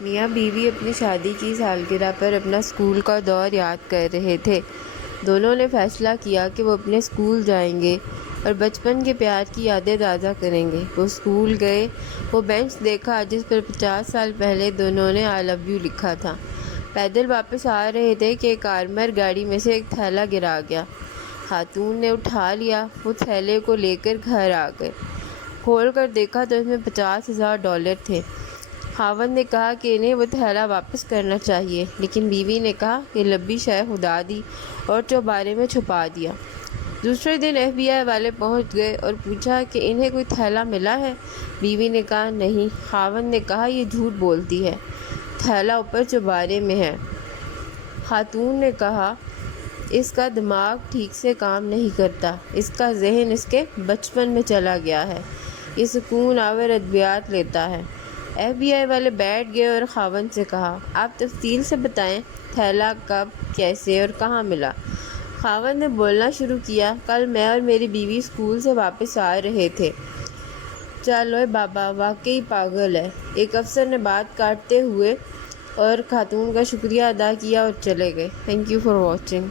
میاں بیوی اپنی شادی کی سالگرہ پر اپنا اسکول کا دور یاد کر رہے تھے۔ دونوں نے فیصلہ کیا کہ وہ اپنے اسکول جائیں گے اور بچپن کے پیار کی یادیں تازہ کریں گے۔ وہ اسکول گئے، وہ بینچ دیکھا جس پر 50 سال پہلے دونوں نے آئی لو یو لکھا تھا۔ پیدل واپس آ رہے تھے کہ ایک آرمر گاڑی میں سے ایک تھیلا گرا گیا۔ خاتون نے اٹھا لیا، وہ تھیلے کو لے کر گھر آ گئے۔ کھول کر دیکھا تو اس میں $50,000 تھے۔ خاوند نے کہا کہ انہیں وہ تھیلا واپس کرنا چاہیے، لیکن بیوی نے کہا کہ لبی شے خدا دی اور چوبارے میں چھپا دیا۔ دوسرے دن FBI والے پہنچ گئے اور پوچھا کہ انہیں کوئی تھیلا ملا ہے؟ بیوی نے کہا نہیں۔ خاوند نے کہا یہ جھوٹ بولتی ہے، تھیلا اوپر چوبارے میں ہے۔ خاتون نے کہا اس کا دماغ ٹھیک سے کام نہیں کرتا، اس کا ذہن اس کے بچپن میں چلا گیا ہے، یہ سکون آور ادویات لیتا ہے۔ FBI والے بیٹھ گئے اور خاوند سے کہا آپ تفصیل سے بتائیں، تھیلا کب، کیسے اور کہاں ملا؟ خاوند نے بولنا شروع کیا، کل میں اور میری بیوی اسکول سے واپس آ رہے تھے۔ چالوئے بابا واقعی پاگل ہے، ایک افسر نے بات کاٹتے ہوئے اور خاتون کا شکریہ ادا کیا اور چلے گئے۔ Thank you for watching.